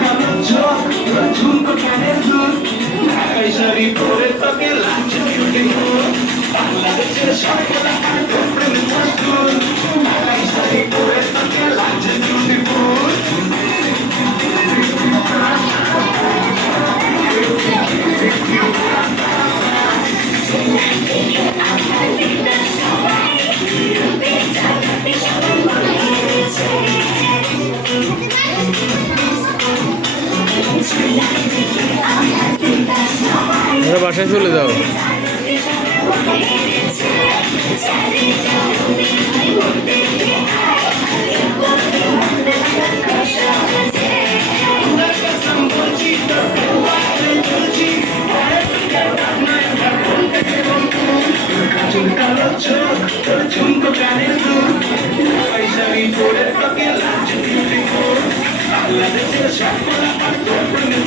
কালো চোখ ঝুমকো কানের দুল ঢাকাই শাড়ি পরে তোকে লাগছে বিউটিফুল বাংলাদেশের সবকটা তোর প্রেমে মশগুল ঢাকাই শাড়ি পরে তোকে লাগছে বিউটিফুল বাসায় চলে যাও। কালো চোখ ঝুমকো কানের দুল ঢাকাই শাড়ি পরে তোকে লাগছে বিউটিফুল বাংলাদেশের সবকটা তোর প্রেমে